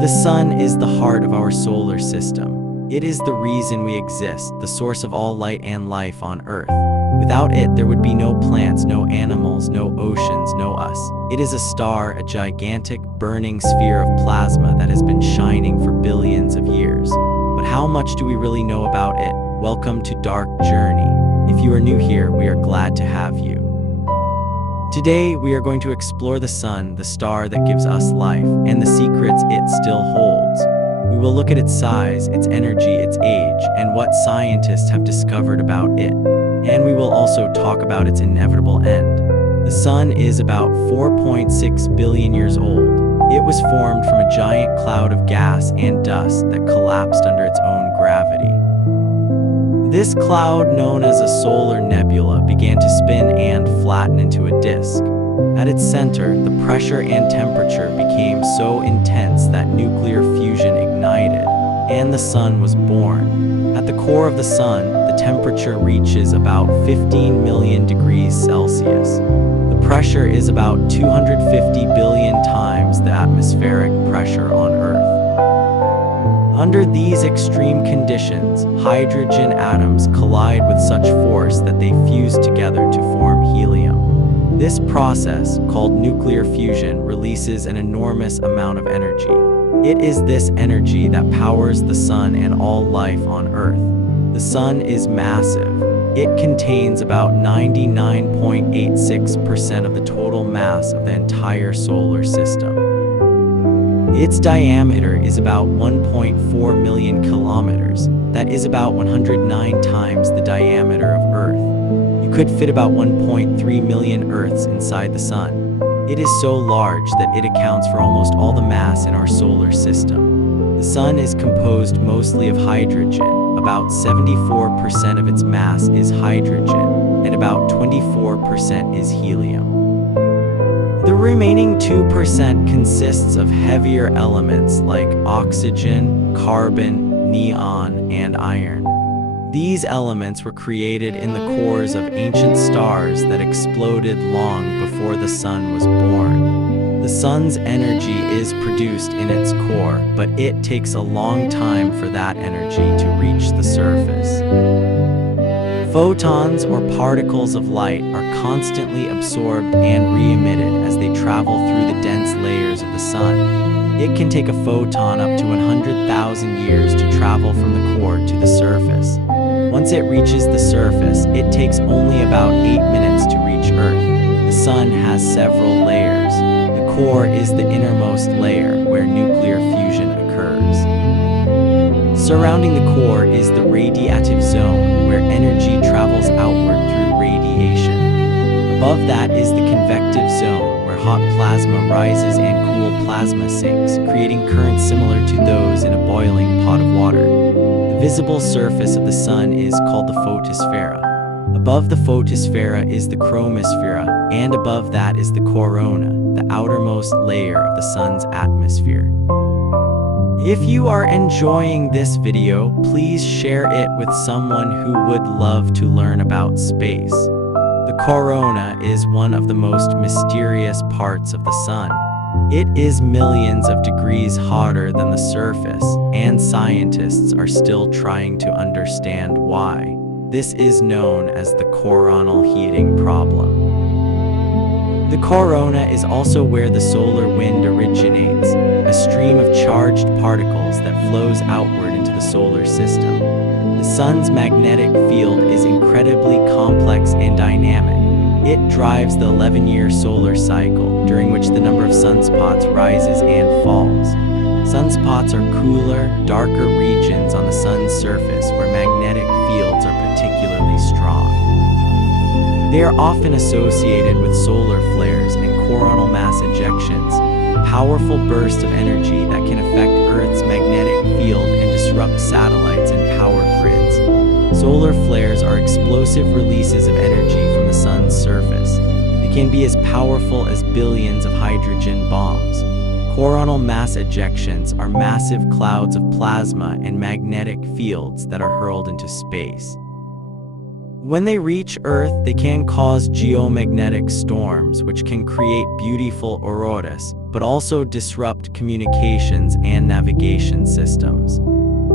The sun is the heart of our solar system. It is the reason we exist, the source of all light and life on Earth. Without it, there would be no plants, no animals, no oceans, no us. It is a star, a gigantic, burning sphere of plasma that has been shining for billions of years. But how much do we really know about it? Welcome to Dark Journey. If you are new here, we are glad to have you. Today, we are going to explore the sun, the star that gives us life, and the secrets it still holds. We will look at its size, its energy, its age, and what scientists have discovered about it. And we will also talk about its inevitable end. The sun is about 4.6 billion years old. It was formed from a giant cloud of gas and dust that collapsed under its own gravity. This cloud, known as a solar nebula, began to spin and flatten into a disk. At its center, the pressure and temperature became so intense that nuclear fusion ignited, and the sun was born. At the core of the sun, the temperature reaches about 15 million degrees Celsius. The pressure is about 250 billion times the atmospheric pressure on Earth. Under these extreme conditions, hydrogen atoms collide with such force that they fuse together to form helium. This process, called nuclear fusion, releases an enormous amount of energy. It is this energy that powers the sun and all life on Earth. The sun is massive. It contains about 99.86% of the total mass of the entire solar system. Its diameter is about 1.4 million kilometers. That is about 109 times the diameter of Earth. You could fit about 1.3 million Earths inside the sun. It is so large that it accounts for almost all the mass in our solar system. The sun is composed mostly of hydrogen. About 74% of its mass is hydrogen, and about 24% is helium. The remaining 2% consists of heavier elements like oxygen, carbon, neon, and iron. These elements were created in the cores of ancient stars that exploded long before the sun was born. The sun's energy is produced in its core, but it takes a long time for that energy to reach the surface. Photons, or particles of light, are constantly absorbed and re-emitted as they travel through the dense layers of the sun. It can take a photon up to 100,000 years to travel from the core to the surface. Once it reaches the surface, it takes only about 8 minutes to reach Earth. The sun has several layers. The core is the innermost layer, where nuclear fusion occurs. Surrounding the core is the radiative zone, where energy travels outward through radiation. Above that is the convective zone, where hot plasma rises and cool plasma sinks, creating currents similar to those in a boiling pot of water. The visible surface of the sun is called the photosphere. Above the photosphere is the chromosphere, and above that is the corona, the outermost layer of the sun's atmosphere. If you are enjoying this video, please share it with someone who would love to learn about space. The corona is one of the most mysterious parts of the sun. It is millions of degrees hotter than the surface, and scientists are still trying to understand why. This is known as the coronal heating problem. The corona is also where the solar wind originates, a stream of charged particles that flows outward into the solar system. The sun's magnetic field is incredibly complex and dynamic. It drives the 11-year solar cycle, during which the number of sunspots rises and falls. Sunspots are cooler, darker regions on the sun's surface where magnetic fields are particularly strong. They are often associated with solar flares and coronal mass ejections, powerful bursts of energy that can affect Earth's magnetic field and disrupt satellites and power grids. Solar flares are explosive releases of energy from the sun's surface. They can be as powerful as billions of hydrogen bombs. Coronal mass ejections are massive clouds of plasma and magnetic fields that are hurled into space. When they reach Earth, they can cause geomagnetic storms, which can create beautiful auroras, but also disrupt communications and navigation systems.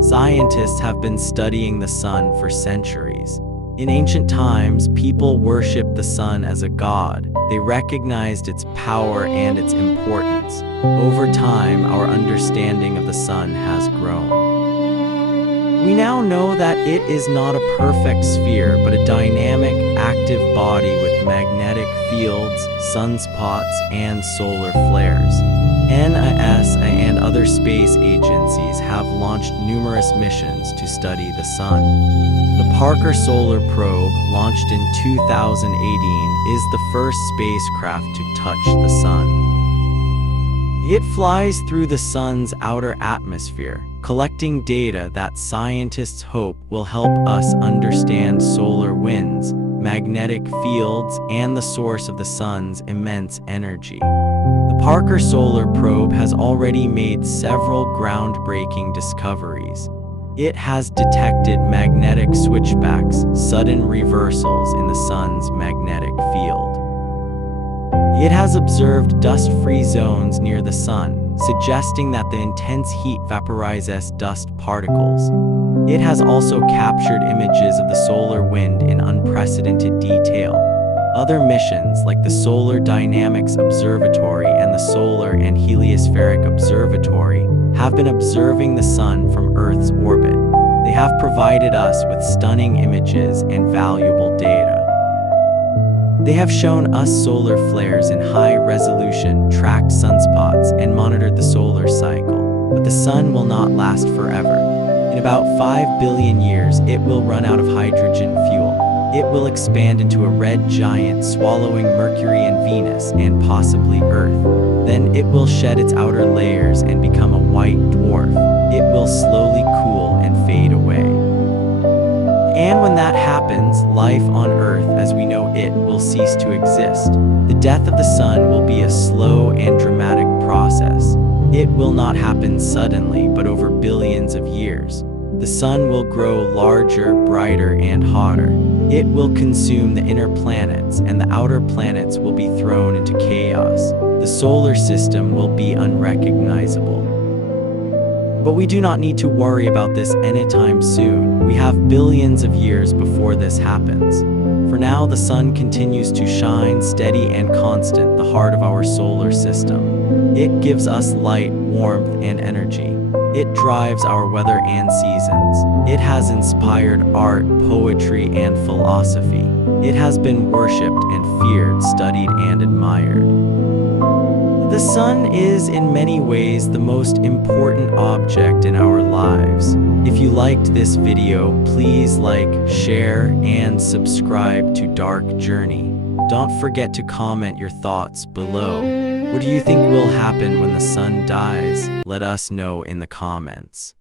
Scientists have been studying the sun for centuries. In ancient times, people worshipped the sun as a god. They recognized its power and its importance. Over time, our understanding of the sun has grown. We now know that it is not a perfect sphere, but a dynamic, active body with magnetic fields, sunspots, and solar flares. NASA and other space agencies have launched numerous missions to study the sun. The Parker Solar Probe, launched in 2018, is the first spacecraft to touch the sun. It flies through the sun's outer atmosphere, collecting data that scientists hope will help us understand solar winds, magnetic fields, and the source of the sun's immense energy. The Parker Solar Probe has already made several groundbreaking discoveries. It has detected magnetic switchbacks, sudden reversals in the sun's magnetic field. It has observed dust-free zones near the sun, suggesting that the intense heat vaporizes dust particles. It has also captured images of the solar wind in unprecedented detail. Other missions, like the Solar Dynamics Observatory and the Solar and Heliospheric Observatory, have been observing the sun from Earth's orbit. They have provided us with stunning images and valuable data. They have shown us solar flares in high resolution, tracked sunspots, and monitored the solar cycle. But the sun will not last forever. In about 5 billion years, it will run out of hydrogen fuel. It will expand into a red giant, swallowing Mercury and Venus, and possibly Earth. Then it will shed its outer layers and become a white dwarf. It will slowly cool and fade away. And when that happens, life on Earth as we know it will cease to exist. The death of the sun will be a slow and dramatic process. It will not happen suddenly, but over billions of years. The sun will grow larger, brighter, and hotter. It will consume the inner planets, and the outer planets will be thrown into chaos. The solar system will be unrecognizable. But we do not need to worry about this anytime soon. We have billions of years before this happens. For now, the sun continues to shine steady and constant, the heart of our solar system. It gives us light, warmth, and energy. It drives our weather and seasons. It has inspired art, poetry, and philosophy. It has been worshipped and feared, studied and admired. The sun is in many ways the most important object in our lives. If you liked this video, please like, share, and subscribe to Dark Journey. Don't forget to comment your thoughts below. What do you think will happen when the sun dies? Let us know in the comments.